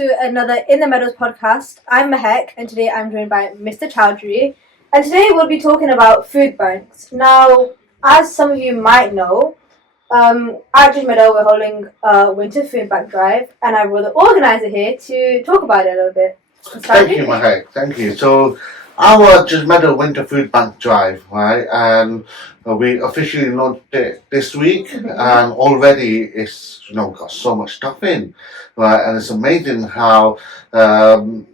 to another In the Meadows podcast. I'm Mahek, and today I'm joined by Mr. Chowdhury. And today we'll be talking about food banks. Now, as some of you might know, at Judgemeadow we're holding a winter food bank drive, and I brought the organizer here to talk about it a little bit. Thank you, Mahek. Thank you. So, our Judgemeadow Winter Food Bank Drive, right? And we officially launched it this week, and already it's got so much stuff in, right? And it's amazing how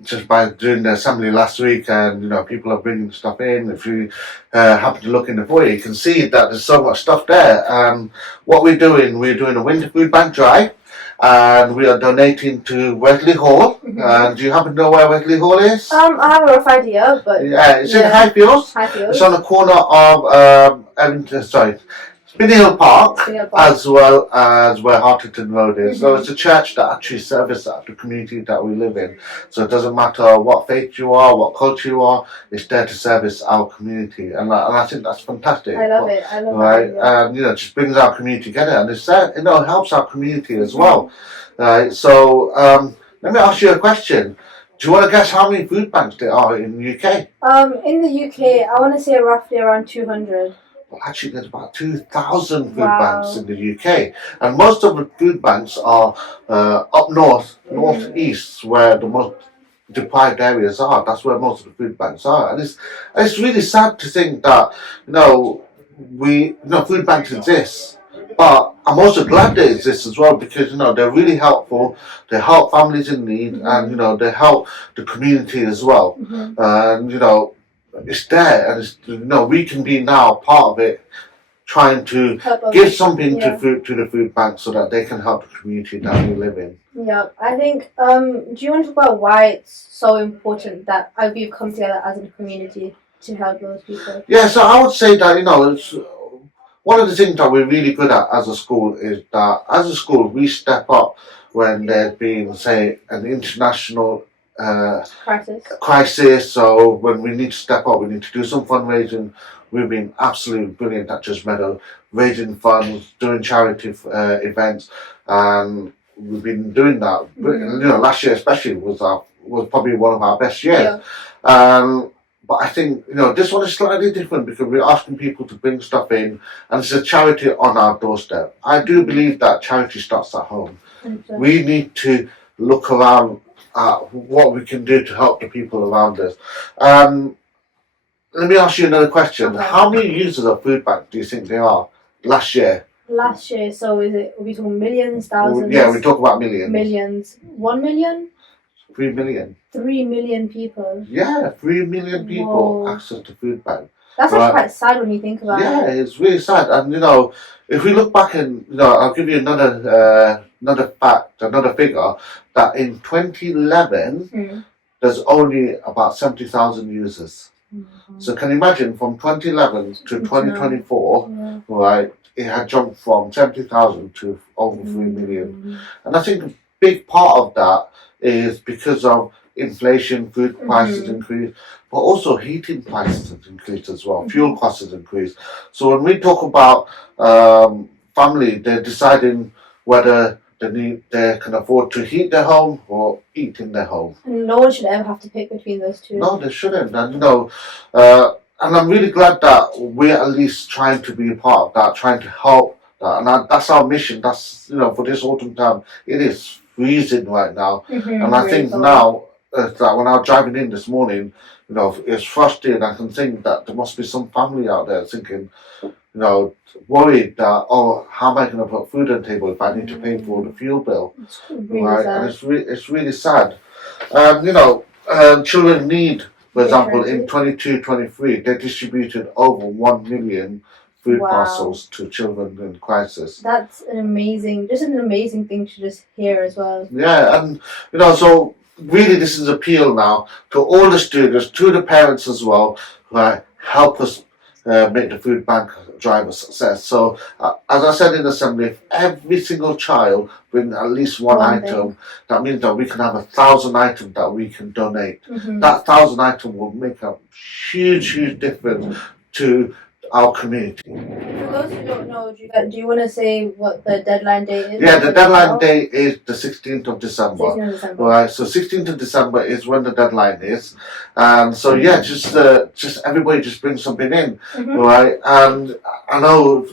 just by doing the assembly last week, and people are bringing stuff in. If you happen to look in the foyer, you can see that there's so much stuff there. And what we're doing a Winter Food Bank Drive. And we are donating to Wesley Hall. And do you happen to know where Wesley Hall is? I have a rough idea, but in Highfields. It's on the corner of Spinney Hill Park, as well as where Hartington Road is. So it's a church that actually serves the community that we live in. So it doesn't matter what faith you are, what culture you are, it's there to service our community, and I think that's fantastic. I love it. Right, and just brings our community together, and it's helps our community as well. So let me ask you a question. Do you want to guess how many food banks there are in the UK? In the UK, I want to say roughly around 200. Well, actually, there's about 2,000 food banks in the UK, and most of the food banks are up north, northeast, where the most deprived areas are. That's where most of the food banks are, and it's really sad to think that food banks exist. But I'm also glad they exist as well, because they're really helpful. They help families in need, and they help the community as well. And it's there, and it's, we can be now part of it, trying to give something to the food bank so that they can help the community that we live in. Yeah, I think. Do you want to talk about why it's so important that we've come together as a community to help those people? Yeah, so I would say that it's one of the things that we're really good at as a school is that as a school we step up when there's been, say, an international crisis. So when we need to step up, we need to do some fundraising. We've been absolutely brilliant at Judgemeadow, raising funds, doing charity events, and we've been doing that. Last year especially was probably one of our best years. But I think this one is slightly different because we're asking people to bring stuff in, and it's a charity on our doorstep. I do believe that charity starts at home. We need to look around what we can do to help the people around us. Let me ask you another question. Okay. How many users of food bank do you think there are last year? Last year, so are we talking millions, thousands? Yeah, we talk about millions. Millions. 1 million? 3 million. 3 million people. Yeah, 3 million people access to food bank. That's actually quite sad when you think about it. Yeah, it's really sad. And if we look back and I'll give you another fact, another figure, that in 2011 there's only about 70,000 users. So can you imagine from 2011 to 2024, right? It had jumped from 70,000 to over 3 million, and I think a big part of that is because of inflation, food prices increase, but also heating prices have increased as well. Fuel costs have increased. So when we talk about family, they're deciding whether they can afford to heat their home or eat in their home. And no one should ever have to pick between those two. No, they shouldn't. And and I'm really glad that we're at least trying to be a part of that, trying to help that, and that's our mission. That's for this autumn time. It is freezing right now, and I think now that when I was driving in this morning, it's frosty, and I can think that there must be some family out there thinking, worried that, how am I going to put food on the table if I need to pay for the fuel bill? It's really right, sad. And it's really sad. Children need, for example, in 22-23, they distributed over 1 million food parcels to children in crisis. That's an amazing thing to just hear as well. Yeah, and so really this is an appeal now to all the students, to the parents as well, right? Help us make the food bank drive a success. So as I said in assembly, if every single child bring at least one item, that means that we can have 1,000 items that we can donate. That 1,000 items will make a huge difference to our community. for those who don't know, do you want to say what the deadline date is? Yeah, the deadline date is the 16th of December. 16th of December. Right, so 16th of December is when the deadline is. So yeah, just everybody just bring something in. Right, and I know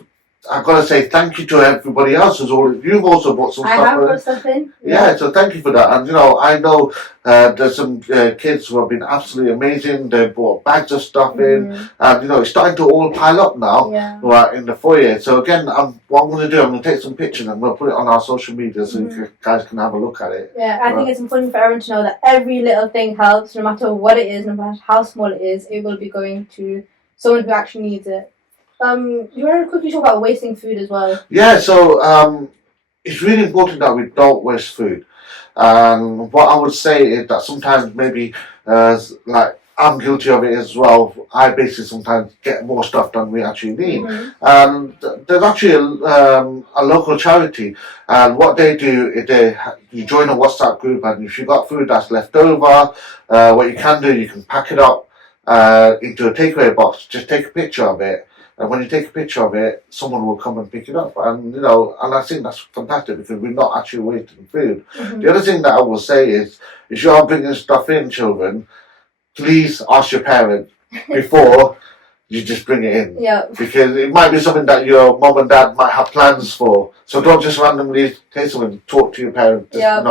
I've got to say thank you to everybody else as well. You've also brought some stuff. I have brought stuff in. Yeah, so thank you for that. And I know there's some kids who have been absolutely amazing. They've brought bags of stuff in, and it's starting to all pile up now, right, in the foyer. So again, what I'm going to do, I'm going to take some pictures and I'm going to put it on our social media so you guys can have a look at it. Yeah, I think it's important for everyone to know that every little thing helps, no matter what it is, no matter how small it is. It will be going to someone who actually needs it. You want to quickly talk about wasting food as well? Yeah, so it's really important that we don't waste food. And what I would say is that sometimes maybe, like I'm guilty of it as well. I basically sometimes get more stuff than we actually need. And there's actually a local charity, and what they do is you join a WhatsApp group, and if you've got food that's left over, what you can do, you can pack it up into a takeaway box. Just take a picture of it. And when you take a picture of it, someone will come and pick it up. And, and I think that's fantastic because we're not actually wasting food. The other thing that I will say is, if you are bringing stuff in, children, please ask your parent before you just bring it in. Yeah. Because it might be something that your mum and dad might have plans for. So don't just randomly take something. Talk to your parents. Just,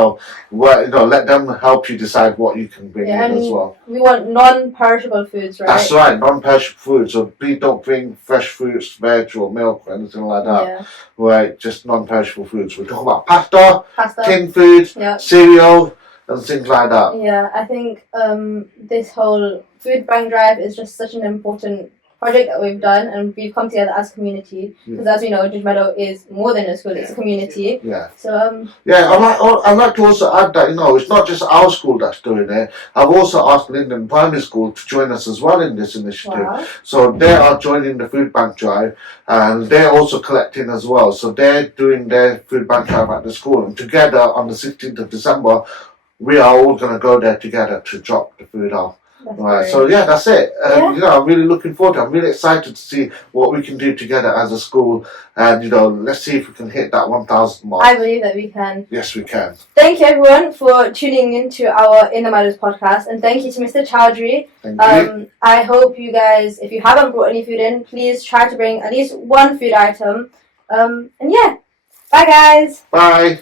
let them help you decide what you can bring in as well. We want non-perishable foods, right? That's right, non-perishable food. So please don't bring fresh fruits, veg, or milk, or anything like that. Yeah. Right, just non-perishable foods. We're talking about pasta, tin food, cereal, and things like that. Yeah, I think this whole food bank drive is just such an important project that we've done, and we've come together as a community, because as we know, Judgemeadow is more than a school, it's a community. Yeah. So I'd like to also add that it's not just our school that's doing it. I've also asked Linden Primary School to join us as well in this initiative. Wow. So they are joining the food bank drive, and they're also collecting as well. So they're doing their food bank drive at the school, and together on the 16th of December we are all going to go there together to drop the food off. Right, so that's it. I'm really looking forward to it. I'm really excited to see what we can do together as a school, and let's see if we can hit that 1,000 mark. I believe that we can. Yes, we can. Thank you everyone for tuning in to our In the Meadows podcast, and thank you to Mr. Chowdhury. Thank you. I hope you guys, if you haven't brought any food in, please try to bring at least one food item. Bye guys. Bye.